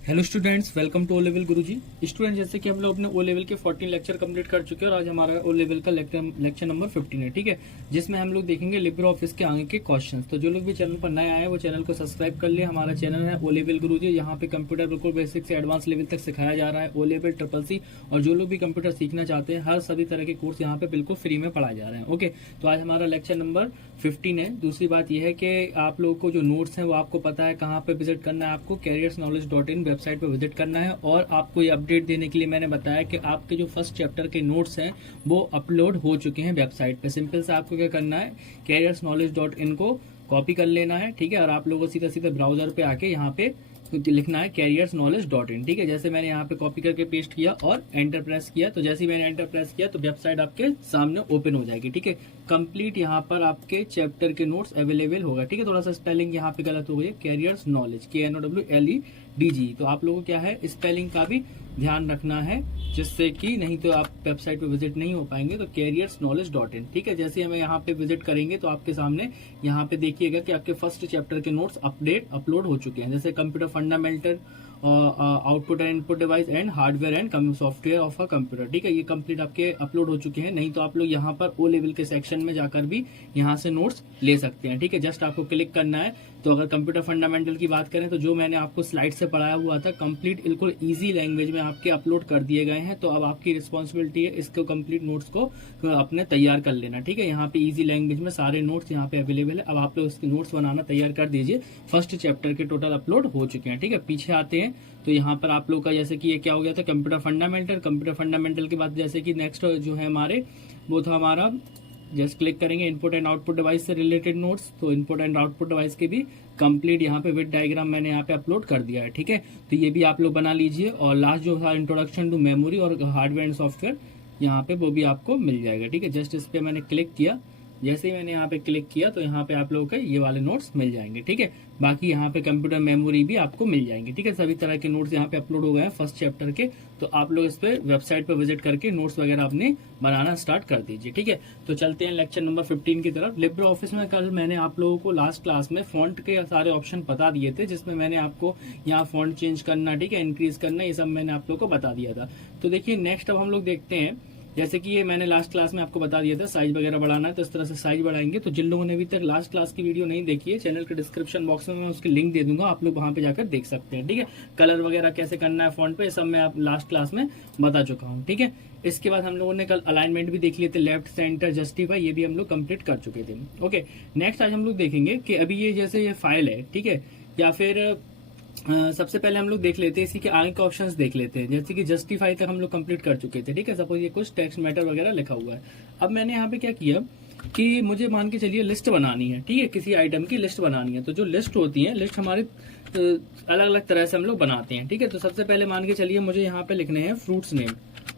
Hello students, welcome to O level Guruji. Student, जैसे कि हम लोग अपने ओ लेवल के 14 लेक्चर कंप्लीट कर चुके हैं और आज हमारा ओ लेवल का लेक्चर नंबर 15 है, ठीक है, जिसमें हम लोग देखेंगे लिब्रे ऑफिस के आगे के क्वेश्चंस। तो जो लोग भी चैनल पर नए आए हैं वो चैनल को सब्सक्राइब कर लिए। हमारा चैनल है ओ लेवल गुरुजी, यहाँ पे कंप्यूटर बिल्कुल बेसिक से एडवांस लेवल तक सिखाया जा रहा है, ओ लेवल CCC। और जो लोग भी कंप्यूटर सीखना चाहते हैं हर सभी तरह के कोर्स यहाँ पे बिल्कुल फ्री में पढ़ाए जा रहे हैं। ओके, तो आज हमारा लेक्चर नंबर 15 है। दूसरी बात यह है कि आप लोगों को जो नोट्स हैं वो आपको पता है कहाँ पे विजिट करना है। आपको careersknowledge.in वेबसाइट पे विजिट करना है और आपको ये अपडेट देने के लिए मैंने बताया कि आपके जो फर्स्ट चैप्टर के नोट्स हैं वो अपलोड हो चुके हैं वेबसाइट पे। सिंपल से आपको क्या करना है, careersknowledge.in को कॉपी कर लेना है, ठीक है, और आप लोगों को सीधा सीधा ब्राउजर पे आके यहाँ पे लिखना है careersknowledge.in, ठीक है। जैसे मैंने यहाँ पे कॉपी करके पेस्ट किया और एंटर प्रेस किया, तो जैसे ही मैंने एंटर प्रेस किया तो वेबसाइट आपके सामने ओपन हो जाएगी, ठीक है। कंप्लीट यहाँ पर आपके चैप्टर के नोट्स अवेलेबल होगा, ठीक है। थोड़ा सा स्पेलिंग यहाँ पे गलत हो गई है, कैरियर्स नॉलेज KNOWLEDG, तो आप लोगों को क्या है स्पेलिंग का भी ध्यान रखना है, जिससे कि नहीं तो आप वेबसाइट पे विजिट नहीं हो पाएंगे। तो careersknowledge.in, ठीक है। जैसे हमें यहाँ पे विजिट करेंगे तो आपके सामने यहाँ पे देखिएगा कि आपके फर्स्ट चैप्टर के नोट्स अपलोड हो चुके हैं, जैसे computer fundamental, output and input device and hardware and software of a computer, ठीक है। ये कंप्लीट आपके अपलोड हो चुके हैं। नहीं तो आप लोग यहाँ पर ओ लेवल के सेक्शन में जाकर भी यहाँ से नोट्स ले सकते हैं, ठीक है। जस्ट आपको क्लिक करना है। तो अगर कंप्यूटर फंडामेंटल की बात करें तो जो मैंने आपको स्लाइड से पढ़ाया हुआ था कंप्लीट बिल्कुल इजी लैंग्वेज में आपके अपलोड कर दिए गए हैं। तो अब आपकी रिस्पॉन्सिबिलिटी है इसको कंप्लीट नोट्स को अपने तैयार कर लेना, ठीक है। यहाँ पे इजी लैंग्वेज में सारे नोट्स यहाँ पे अवेलेबल है। अब आप लोग इसके नोट्स बनाना तैयार कर दीजिए। फर्स्ट चैप्टर के टोटल अपलोड हो चुके हैं, ठीक है। पीछे आते हैं तो यहाँ पर आप लोग का जैसे कि ये क्या हो गया था, कंप्यूटर फंडामेंटल के बाद जैसे कि नेक्स्ट जो है हमारे वो था हमारा, जस्ट क्लिक करेंगे इनपुट एंड आउटपुट डिवाइस से रिलेटेड नोट्स। तो इनपुट एंड आउटपुट डिवाइस के भी कंप्लीट यहाँ पे विद डायग्राम मैंने यहाँ पे अपलोड कर दिया है, ठीक है। तो ये भी आप लोग बना लीजिए। और लास्ट जो था इंट्रोडक्शन टू मेमोरी और हार्डवेयर एंड सॉफ्टवेयर, यहाँ पे वो भी आपको मिल जाएगा, ठीक है। जस्ट इस पे मैंने क्लिक किया, जैसे ही मैंने यहाँ पे क्लिक किया तो यहाँ पे आप लोगों को ये वाले नोट्स मिल जाएंगे, ठीक है। बाकी यहाँ पे कंप्यूटर मेमोरी भी आपको मिल जाएंगे, ठीक है। सभी तरह के नोट्स यहाँ पे अपलोड हो गए हैं फर्स्ट चैप्टर के। तो आप लोग इस पे वेबसाइट पे विजिट करके नोट्स वगैरह अपने बनाना स्टार्ट कर दीजिए, ठीक है। तो चलते हैं लेक्चर नंबर 15 की तरफ। लिब्रे ऑफिस में कल मैंने आप लोगों को लास्ट क्लास में फॉन्ट के सारे ऑप्शन बता दिए थे, जिसमें मैंने आपको यहाँ फॉन्ट चेंज करना, ठीक है, इंक्रीज करना, ये सब मैंने आप लोगों को बता दिया था। तो देखिए नेक्स्ट अब हम लोग देखते हैं, जैसे कि ये मैंने लास्ट क्लास में आपको बता दिया था साइज वगैरह बढ़ाना है, तो इस तरह से साइज बढ़ाएंगे। तो जिन लोगों ने अभी तक लास्ट क्लास की वीडियो नहीं देखी है, चैनल के डिस्क्रिप्शन बॉक्स में मैं उसकी लिंक दे दूंगा, आप लोग वहां पे जाकर देख सकते हैं, ठीक है। कलर वगैरह कैसे करना है फॉन्ट पे, ये सब मैं आप लास्ट क्लास में बता चुका हूँ, ठीक है। इसके बाद हम लोगों ने कल अलाइनमेंट भी देख लिए थे, लेफ्ट सेंटर जस्टिफाई, ये भी हम लोग कंप्लीट कर चुके थे। ओके, नेक्स्ट आज हम लोग देखेंगे कि अभी ये जैसे ये फाइल है, ठीक है, या फिर सबसे पहले हम लोग देख लेते हैं इसी के आगे के ऑप्शंस देख लेते हैं। जैसे कि जस्टिफाई तक हम लोग कंप्लीट कर चुके थे, ठीक है। सपोज ये कुछ टेक्स्ट मैटर वगैरह लिखा हुआ है। अब मैंने यहाँ पे क्या किया कि मुझे मान के चलिए लिस्ट बनानी है, ठीक है, किसी आइटम की लिस्ट बनानी है। तो जो लिस्ट होती है, लिस्ट हमारे अलग अलग तरह से हम लोग बनाते हैं, ठीक है। तो सबसे पहले मान के चलिए मुझे यहाँ पे लिखने हैं फ्रूट्स नेम।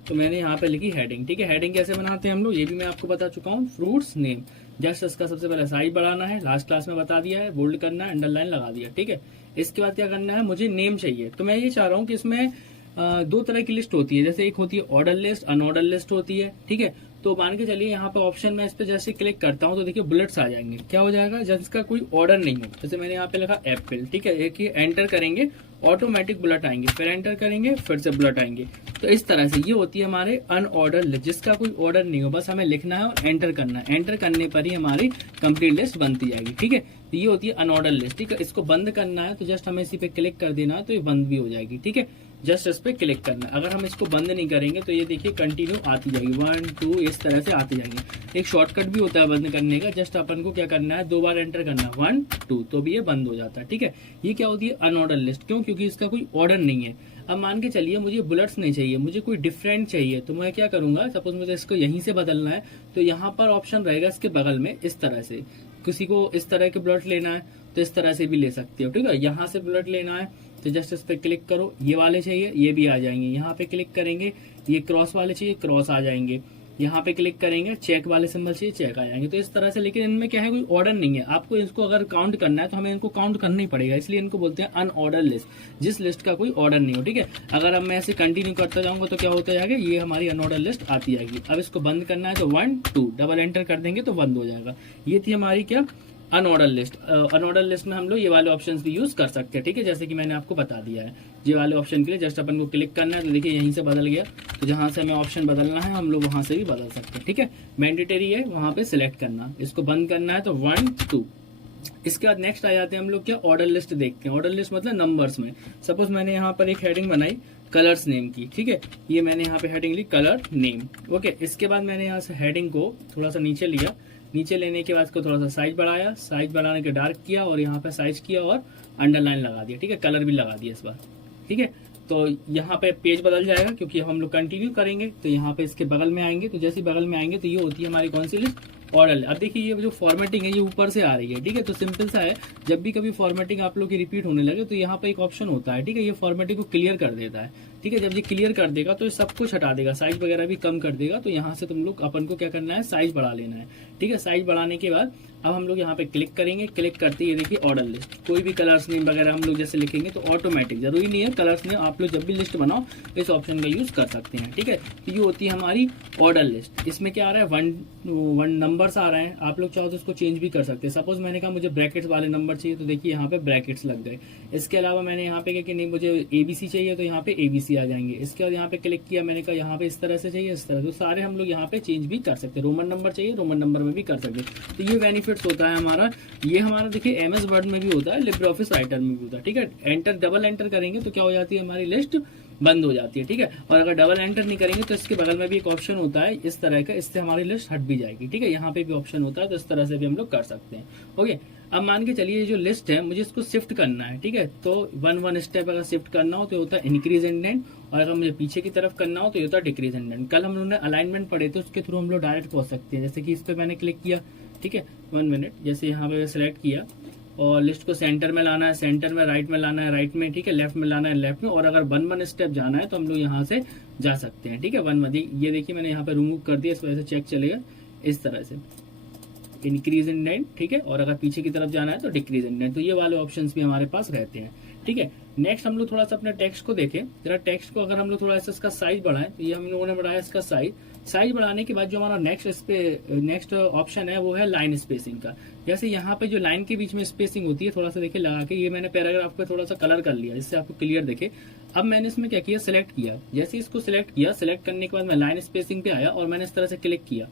तो मैंने यहाँ पे लिखी हेडिंग, ठीक है। हेडिंग कैसे बनाते हैं हम लोग ये भी मैं आपको बता चुका हूँ, फ्रूट्स नेम। जस्ट इसका सबसे पहले साइज बढ़ाना है, लास्ट क्लास में बता दिया है, बोल्ड करना है, अंडरलाइन लगा दिया, ठीक है। इसके बाद क्या करना है, मुझे नेम चाहिए। तो मैं ये चाह रहा हूँ कि इसमें दो तरह की लिस्ट होती है, जैसे एक होती है ऑर्डर लिस्ट, अनऑर्डर लिस्ट होती है, ठीक है। तो मान के चलिए यहाँ पे ऑप्शन में इस पे जैसे क्लिक करता हूँ तो देखिए बुलेट्स आ जाएंगे। क्या हो जाएगा, जिसका कोई ऑर्डर नहीं हो, जैसे मैंने यहाँ पे लिखा एप्पल, ठीक है। एक ही एंटर करेंगे ऑटोमेटिक बुलेट आएंगे, फिर एंटर करेंगे फिर से बुलेट आएंगे। तो इस तरह से ये होती है हमारे अनऑर्डर लिस्ट, जिसका कोई ऑर्डर नहीं हो, बस हमें लिखना है और एंटर करना है। एंटर करने पर ही हमारी कंप्लीट लिस्ट बनती जाएगी, ठीक है। तो ये होती है अनऑर्डर लिस्ट, ठीक है। इसको बंद करना है तो जस्ट हमें इसी पे क्लिक कर देना है, तो ये बंद भी हो जाएगी, ठीक है। जस्ट इस पे क्लिक करना है। अगर हम इसको बंद नहीं करेंगे तो ये देखिए कंटिन्यू आती जाएगी, 1 2 इस तरह से आती जाएंगी। एक शॉर्टकट भी होता है बंद करने का, जस्ट अपन को क्या करना है, 2 बार एंटर करना है, 1 2, तो भी ये बंद हो जाता है, ठीक है। ये क्या होती है अनऑर्डर लिस्ट, क्यों, क्योंकि इसका कोई ऑर्डर नहीं है। अब मान के चलिए मुझे बुलेट्स नहीं चाहिए, मुझे कोई डिफरेंट चाहिए, तो मैं क्या करूंगा, सपोज मुझे इसको यहीं से बदलना है, तो यहाँ पर ऑप्शन रहेगा इसके बगल में इस तरह से। किसी को इस तरह के बुलेट लेना है तो इस तरह से भी ले सकते हो, ठीक है। यहाँ से बुलेट लेना है तो जस्ट इस पे क्लिक करो, ये वाले चाहिए ये भी आ जाएंगे। यहाँ पे क्लिक करेंगे, ये क्रॉस वाले चाहिए क्रॉस आ जाएंगे। यहाँ पे क्लिक करेंगे, चेक वाले सिंबल चाहिए चेक आ जाएंगे। तो इस तरह से, लेकिन इनमें क्या है, कोई ऑर्डर नहीं है। आपको इसको अगर काउंट करना है तो हमें इनको काउंट करना ही पड़ेगा, इसलिए इनको बोलते हैं अनऑर्डर लिस्ट, जिस लिस्ट का कोई ऑर्डर नहीं हो, ठीक है। अगर अब मैं ऐसे कंटिन्यू करता जाऊंगा तो क्या होता जाएगा, ये हमारी अनऑर्डर लिस्ट आती जाएगी। अब इसको बंद करना है तो 1 2 डबल एंटर कर देंगे तो बंद हो जाएगा। ये थी हमारी क्या अनऑर्डर लिस्ट, अनऑर्डर लिस्ट में हम लोग ये वाले ऑप्शंस भी यूज कर सकते हैं, ठीक है, जैसे कि मैंने आपको बता दिया है। ये वाले ऑप्शन के लिए जस्ट अपन को क्लिक करना है, तो देखिए यहीं से बदल गया, तो जहां से हमें ऑप्शन बदलना है हम लोग वहां से भी बदल सकते हैं, ठीक है। मैंडेटरी है वहां पे सिलेक्ट करना, इसको बंद करना है तो 1 2। इसके बाद नेक्स्ट आ जाते हैं हम लोग क्या, ऑर्डर लिस्ट देखते हैं। ऑर्डर लिस्ट मतलब नंबर्स में। सपोज मैंने यहाँ पर एक हेडिंग बनाई कलर्स नेम की, ठीक है, ये मैंने यहाँ पे हेडिंग ली कलर नेम, ओके। इसके बाद मैंने यहाँ से हेडिंग को थोड़ा सा नीचे लिया, नीचे लेने के बाद इसको थोड़ा सा साइज बढ़ाया, साइज बढ़ाने के डार्क किया और यहाँ पे साइज किया और अंडरलाइन लगा दिया, ठीक है, कलर भी लगा दिया इस बार, ठीक है। तो यहाँ पे पेज बदल जाएगा क्योंकि हम लोग कंटिन्यू करेंगे, तो यहाँ पे इसके बगल में आएंगे, तो जैसे बगल में आएंगे तो ये होती है हमारी कौन सी लिस्ट, ऑर्डर। अब देखिए ये जो फॉर्मेटिंग है ये ऊपर से आ रही है, ठीक है, तो सिंपल सा है, जब भी कभी फॉर्मेटिंग आप लोग की रिपीट होने लगे तो यहाँ पे एक ऑप्शन होता है, ठीक है, ये फॉर्मेटिंग को क्लियर कर देता है, ठीक है। जब ये क्लियर कर देगा तो ये सब कुछ हटा देगा, साइज वगैरह भी कम कर देगा। तो यहाँ से तुम लोग अपन को क्या करना है, साइज बढ़ा लेना है, ठीक है। साइज बढ़ाने के बाद अब हम लोग यहाँ पे क्लिक करेंगे, क्लिक करते ही देखिए ऑर्डर लिस्ट, कोई भी कलर्स नेम वगैरह हम लोग जैसे लिखेंगे तो ऑटोमेटिक, जरूरी नहीं है कलर्स नेम, आप लोग जब भी लिस्ट बनाओ इस ऑप्शन का यूज कर सकते हैं, ठीक है। तो ये होती है हमारी ऑर्डर लिस्ट। इसमें क्या आ रहा है, वन नंबर्स आ रहे हैं, आप लोग चाहो तो इसको चेंज भी कर सकते हैं। सपोज मैंने कहा मुझे ब्रैकेट्स वाले नंबर चाहिए, तो देखिए यहाँ पे ब्रैकेट्स लग गए। इसके अलावा मैंने यहाँ पे क्या कि नहीं मुझे एबीसी चाहिए, तो यहाँ पे एबीसी आ जाएंगे। इसके बाद यहाँ पे क्लिक किया, मैंने कहा यहाँ पे इस तरह से चाहिए, इस तरह, तो सारे हम लोग यहाँ पे चेंज भी कर सकते हैं। रोमन नंबर चाहिए, रोमन नंबर में भी कर सकते हैं। तो ये बेनिफिट्स होता है हमारा, ये हमारा देखिए एमएस वर्ड में भी होता है, लिब्रे ऑफिस राइटर में भी होता है, ठीक है। एंटर डबल एंटर करेंगे तो क्या हो जाती है, हमारी लिस्ट बंद हो जाती है, ठीक है। और अगर डबल एंटर नहीं करेंगे तो इसके बगल में भी एक ऑप्शन होता है इस तरह का, इससे हमारी लिस्ट हट भी जाएगी, ठीक है। यहाँ पे भी ऑप्शन होता है, तो इस तरह से भी हम लोग कर सकते हैं, ओके। अब मान के चलिए जो लिस्ट है मुझे इसको शिफ्ट करना है, ठीक है, तो वन स्टेप अगर शिफ्ट करना हो तो होता है इंक्रीज इंडेंट, और अगर मुझे पीछे की तरफ करना हो तो ये होता है डिक्रीज इंडेंट। कल हम लोगों ने अलाइनमेंट पढ़े थे, उसके थ्रू हम लोग डायरेक्ट पहुंच सकते हैं। जैसे कि इस पे मैंने क्लिक किया, ठीक है, 1 मिनट, जैसे यहाँ पे सिलेक्ट किया और लिस्ट को सेंटर में लाना है, सेंटर में, राइट में लाना है, राइट में, ठीक है, लेफ्ट में लाना है, लेफ्ट में, और अगर 1 स्टेप जाना है तो हम लोग यहाँ से जा सकते हैं, ठीक है। 1 ये देखिए मैंने यहाँ पे रिमूव कर दिया, इस वजह से चेक चलेगा इस तरह से, इंक्रीज इंडेंट, ठीक है। और अगर पीछे की तरफ जाना है तो डिक्रीज इंडेंट। तो ये वाले ऑप्शंस भी हमारे पास रहते हैं, ठीक है। नेक्स्ट हम लोग थोड़ा सा अपने टेक्स्ट को देखें जरा। टेक्स्ट को अगर हम लोग थोड़ा सा इसका साइज बढ़ाएं, तो ये हम लोगों ने बढ़ाया इसका साइज बढ़ाने के बाद जो हमारा नेक्स्ट ऑप्शन है वो है लाइन स्पेसिंग का। जैसे यहाँ पे जो लाइन के बीच में स्पेसिंग होती है, थोड़ा सा देखिए लगा के, ये मैंने पैराग्राफ पे थोड़ा सा कलर कर लिया जिससे आपको क्लियर दिखे। अब मैंने इसमें क्या किया, सिलेक्ट किया, जैसे इसको सिलेक्ट किया, सिलेक्ट करने के बाद मैं लाइन स्पेसिंग पे आया और मैंने इस तरह से क्लिक किया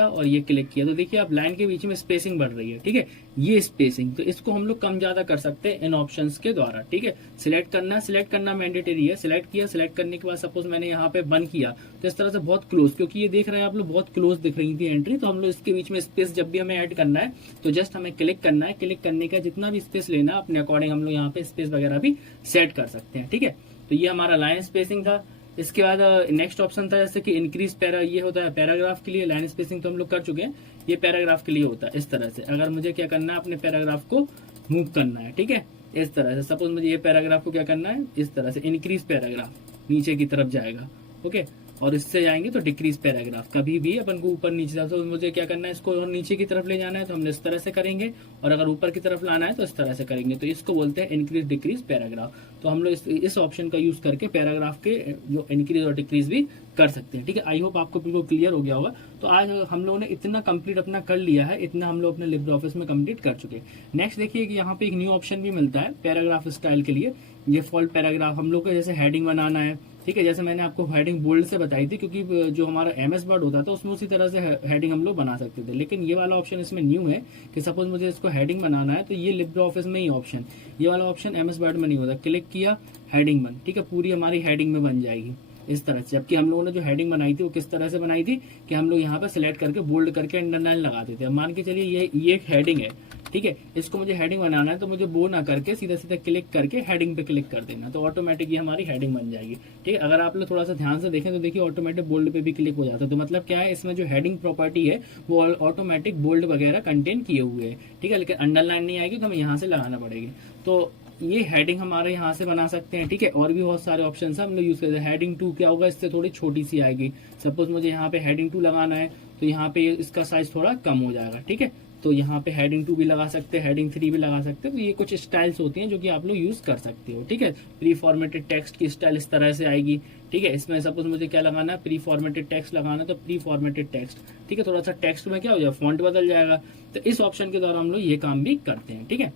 और ये क्लिक किया, तो देखिए अब लाइन के बीच में स्पेसिंग बढ़ रही है, ठीक है, ये स्पेसिंग। तो इसको हम लोग कम ज्यादा कर सकते हैं इन ऑप्शंस के द्वारा, ठीक है। सिलेक्ट करना मैंडेटरी है। सिलेक्ट किया, सिलेक्ट करने के बाद सपोज मैंने यहाँ पे बंद किया, तो इस तरह से बहुत क्लोज, क्योंकि ये देख रहे हैं आप लोग बहुत क्लोज दिख रही थी एंट्री, तो हम लोग इसके बीच में स्पेस जब भी हमें ऐड करना है तो जस्ट हमें क्लिक करना है। क्लिक करने का जितना भी स्पेस लेना है अपने अकॉर्डिंग हम लोग यहाँ पे स्पेस वगैरह भी सेट कर सकते हैं, ठीक है। तो ये हमारा लाइन स्पेसिंग था। इसके बाद नेक्स्ट ऑप्शन था जैसे कि इंक्रीज पैरा, ये होता है पैराग्राफ के लिए। लाइन स्पेसिंग तो हम लोग कर चुके हैं, ये पैराग्राफ के लिए होता है इस तरह से। अगर मुझे क्या करना है, अपने पैराग्राफ को मूव करना है, ठीक है, इस तरह से। सपोज मुझे ये पैराग्राफ को क्या करना है, इस तरह से इंक्रीज पैराग्राफ नीचे की तरफ जाएगा, ओके, और इससे जाएंगे तो डिक्रीज पैराग्राफ। कभी भी अपन को ऊपर नीचे तो मुझे क्या करना है, इसको और नीचे की तरफ ले जाना है तो हम इस तरह से करेंगे, और अगर ऊपर की तरफ लाना है तो इस तरह से करेंगे। तो इसको बोलते हैं इंक्रीज डिक्रीज पैराग्राफ। तो हम लोग इस ऑप्शन का यूज करके पैराग्राफ के जो इंक्रीज और डिक्रीज भी कर सकते हैं, ठीक है। आई होप आपको बिल्कुल क्लियर हो गया होगा। तो आज हम लोगों ने इतना कंप्लीट अपना कर लिया है, इतना हम लोग अपने लिब्रे ऑफिस में कंप्लीट कर चुके हैं। नेक्स्ट देखिए कि यहाँ पे एक न्यू ऑप्शन भी मिलता है पैराग्राफ स्टाइल के लिए। ये फॉल्ट पैराग्राफ हम लोग को जैसे हेडिंग बनाना है, ठीक है, जैसे मैंने आपको हेडिंग बोल्ड से बताई थी, क्योंकि जो हमारा एमएस वर्ड होता था उसमें उसी तरह से हेडिंग हम लोग बना सकते थे। लेकिन ये वाला ऑप्शन इसमें न्यू है कि सपोज मुझे इसको हेडिंग बनाना है तो ये लिब्रे ऑफिस में ही ऑप्शन, ये वाला ऑप्शन एमएस वर्ड में नहीं होता। क्लिक किया, हेडिंग बन, ठीक है, पूरी हमारी हेडिंग में बन जाएगी इस तरह से। जबकि हम लोगों ने जो हेडिंग बनाई थी वो किस तरह से बनाई थी कि हम लोग यहाँ पे सिलेक्ट करके बोल्ड करके अंडरलाइन लगाते थे। अब मान के चलिए ये एक हेडिंग है, ठीक है, इसको मुझे हेडिंग बनाना है तो मुझे वो ना करके सीधा सीधा क्लिक करके हेडिंग पे क्लिक कर देना, तो ऑटोमेटिक ये हमारी हेडिंग बन जाएगी, ठीक है। अगर आप लोग थोड़ा सा ध्यान से देखें तो देखिए ऑटोमेटिक बोल्ड पे भी क्लिक हो जाता है। तो मतलब क्या है, इसमें जो हेडिंग प्रॉपर्टी है वो ऑटोमेटिक बोल्ड वगैरह कंटेन किए हुए है, ठीक है। लेकिन अंडरलाइन नहीं आएगी तो हमें यहाँ से लगाना पड़ेगी। तो ये हेडिंग हमारे यहाँ से बना सकते हैं, ठीक है। और भी बहुत सारे ऑप्शन है हम लोग यूज करते हैं। हेडिंग 2 क्या होगा, इससे थोड़ी छोटी सी आएगी। सपोज मुझे यहाँ पे हेडिंग 2 लगाना है तो यहाँ पे इसका साइज थोड़ा कम हो जाएगा, ठीक है। तो यहाँ पे हेडिंग 2 भी लगा सकते हैं, हेडिंग 3 भी लगा सकते हैं। तो ये कुछ स्टाइल्स होती हैं जो कि आप लोग यूज कर सकते हो, ठीक है। प्री फॉर्मेटेड टेक्स्ट की स्टाइल इस तरह से आएगी, ठीक है। इसमें सपोज मुझे क्या लगाना है, प्री फॉर्मेटेड टेक्स्ट लगाना है, तो प्री फॉर्मेटेड टेक्स्ट, ठीक है। थोड़ा सा टेक्स्ट में क्या हो जाए, फॉन्ट बदल जाएगा। तो इस ऑप्शन के द्वारा हम लोग ये काम भी करते हैं, ठीक है।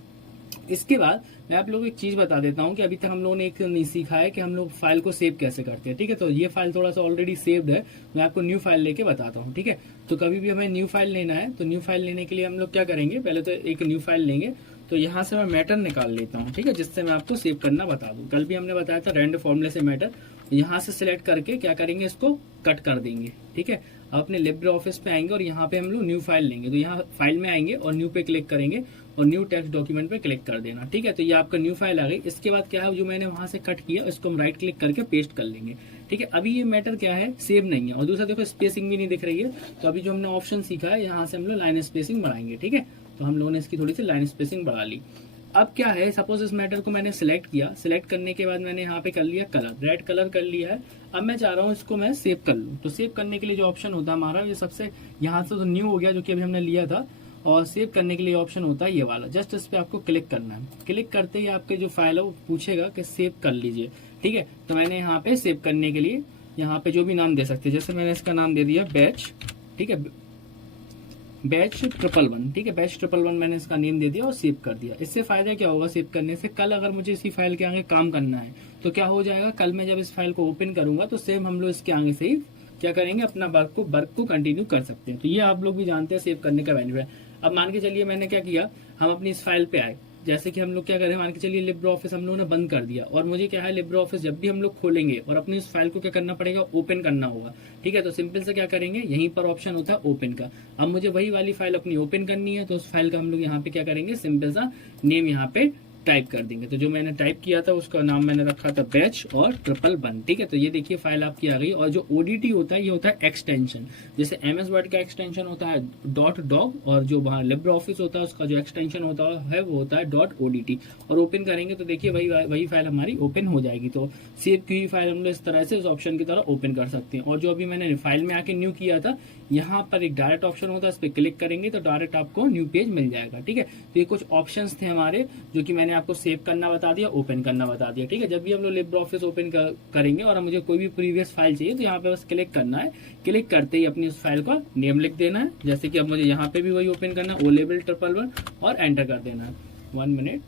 इसके बाद मैं आप लोगों को एक चीज बता देता हूं कि अभी तक हम लोगों ने एक नहीं सीखा है कि हम लोग फाइल को सेव कैसे करते हैं, ठीक है। तो ये फाइल थोड़ा सा ऑलरेडी सेव्ड है, मैं आपको न्यू फाइल लेके बताता हूं, ठीक है। तो कभी भी हमें न्यू फाइल लेना है, तो न्यू फाइल लेने के लिए हम लोग क्या करेंगे, पहले तो एक न्यू फाइल लेंगे। तो यहाँ से मैं मैटर निकाल लेता हूँ, ठीक है, जिससे मैं आपको सेव करना बता दूं। कल भी हमने बताया था रैंडम फॉर्मूले से मैटर। यहाँ से सिलेक्ट करके क्या करेंगे, इसको कट कर देंगे, ठीक है। अपने लिब्रे ऑफिस पे आएंगे और यहाँ पे हम लोग न्यू फाइल लेंगे। तो यहाँ फाइल में आएंगे और न्यू पे क्लिक करेंगे और न्यू टेक्स्ट डॉक्यूमेंट पे क्लिक कर देना, ठीक है। तो ये आपका न्यू फाइल आ गई। इसके बाद क्या है, जो मैंने वहां से कट किया इसको हम राइट क्लिक करके पेस्ट कर लेंगे, ठीक है। अभी ये मैटर क्या है, सेव नहीं है। और दूसरा देखो स्पेसिंग भी नहीं दिख रही है। तो अभी जो हमने ऑप्शन सीखा है, यहाँ से हम लोग लाइन स्पेसिंग बढ़ाएंगे, ठीक है। तो हम लोगों ने इसकी थोड़ी सी लाइन स्पेसिंग बढ़ा ली। अब क्या है, सपोज इस मैटर को मैंने सिलेक्ट किया, सिलेक्ट करने के बाद मैंने यहाँ पे कर लिया कलर, रेड कलर कर लिया है। अब मैं चाह रहा हूँ इसको मैं सेव कर लूँ। तो सेव करने के लिए जो ऑप्शन होता है हमारा, ये सबसे यहाँ से तो न्यू हो गया जो कि अभी हमने लिया था। और सेव करने के लिए ऑप्शन होता है ये वाला, जस्ट इस पे आपको क्लिक करना है। क्लिक करते ही आपके जो फाइल है वो पूछेगा कि सेव कर लीजिए, ठीक है। तो मैंने यहाँ पे सेव करने के लिए यहाँ पे जो भी नाम दे सकते हैं, जैसे मैंने इसका नाम दे दिया बैच, ठीक है, बैच 111, ठीक है, बैच 111 मैंने इसका नेम दे दिया और सेव कर दिया। इससे फायदा क्या होगा सेव करने से, कल अगर मुझे इसी फाइल के आगे काम करना है तो क्या हो जाएगा, कल मैं जब इस फाइल को ओपन करूंगा तो सेम हम लोग इसके आगे से ही क्या करेंगे, अपना वर्क को कंटिन्यू कर सकते हैं। तो ये आप लोग भी जानते हैं सेव करने का बेनिफिट। अब मान के चलिए मैंने क्या किया, हम अपनी इस फाइल पे आए, जैसे कि हम लोग क्या करें, मान के चलिए लिब्रे ऑफिस हम लोगों ने बंद कर दिया और मुझे क्या है, लिब्रे ऑफिस जब भी हम लोग खोलेंगे और अपनी इस फाइल को क्या करना पड़ेगा, ओपन करना होगा, ठीक है। तो सिंपल से क्या करेंगे, यहीं पर ऑप्शन होता है ओपन का। अब मुझे वही वाली फाइल अपनी ओपन करनी है, तो उस फाइल का हम लोग यहाँ पे क्या करेंगे, सिंपल सा नेम यहाँ पे टाइप कर देंगे। तो जो मैंने टाइप किया था उसका नाम मैंने रखा था बैच और 111, ठीक है। तो ये देखिए फाइल आपकी आ गई। और जो ओडीटी होता है ये होता है एक्सटेंशन, जैसे एमएस वर्ड का एक्सटेंशन होता है .doc, और जो वहाँ लिब्रे ऑफिस होता है उसका जो एक्सटेंशन होता है वो होता है .odt। और ओपन करेंगे तो देखिए वही फाइल हमारी ओपन हो जाएगी। तो सेव की हुई फाइल हम लोग इस तरह से उस ऑप्शन की तरह ओपन कर सकते हैं। और जो अभी मैंने फाइल में आके न्यू किया था, यहाँ पर एक डायरेक्ट ऑप्शन होता है, इस पर क्लिक करेंगे तो डायरेक्ट आपको न्यू पेज मिल जाएगा, ठीक है। तो ये कुछ ऑप्शंस थे हमारे जो कि मैंने आपको सेव करना बता दिया, ओपन करना बता दिया, ठीक है। जब भी हम लोग लिब्रे ऑफिस ओपन करेंगे और मुझे कोई भी प्रीवियस फाइल चाहिए तो यहाँ पे बस क्लिक करना है। क्लिक करते ही अपनी उस फाइल का नेम लिख देना है, जैसे कि अब मुझे यहाँ पे भी वही ओपन करना है, O-Level 111, और एंटर कर देना है। 1 मिनट,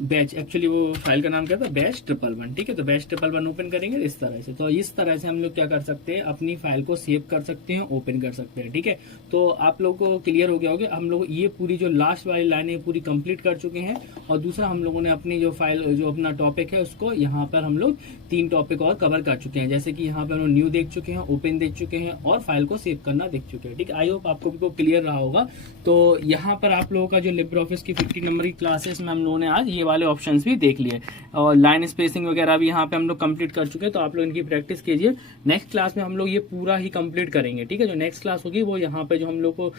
बैच, एक्चुअली वो फाइल का नाम क्या था, बैच 111, ठीक है। तो बैच 111 ओपन करेंगे इस तरह से। तो इस तरह से हम लोग क्या कर सकते हैं, अपनी फाइल को सेव कर सकते हैं, ओपन कर सकते हैं, ठीक है। तो आप लोगों को क्लियर हो गया होगा, हम लोग ये पूरी जो लास्ट वाली लाइनें पूरी कंप्लीट कर चुके हैं। और दूसरा हम लोगों ने अपनी जो फाइल, जो अपना टॉपिक है उसको यहाँ पर हम लोग 3 टॉपिक और कवर कर चुके हैं, जैसे कि यहाँ पर हम लोग न्यू देख चुके हैं, ओपन देख चुके हैं और फाइल को सेव करना देख चुके हैं, ठीक है। आई होप आपको भी क्लियर रहा होगा। तो यहाँ पर आप लोगों का जो लिब्रे ऑफिस की 50 नंबर की क्लासेस में हम लोगों ने आज ये वाले ऑप्शंस भी देख लिए और लाइन स्पेसिंग वगैरह भी यहाँ पे हम लोग कंप्लीट कर चुके हैं। तो आप लोग इनकी प्रैक्टिस कीजिए। नेक्स्ट क्लास में हम लोग ये पूरा ही कंप्लीट करेंगे, ठीक है। जो नेक्स्ट क्लास होगी वो यहाँ पे जो हम लोग को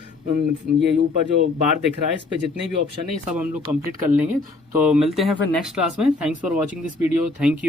ये ऊपर जो बार दिख रहा है इस पे जितने भी ऑप्शन है ये सब हम लोग कंप्लीट कर लेंगे। तो मिलते हैं फिर नेक्स्ट क्लास में। Thanks for watching this video, thank you.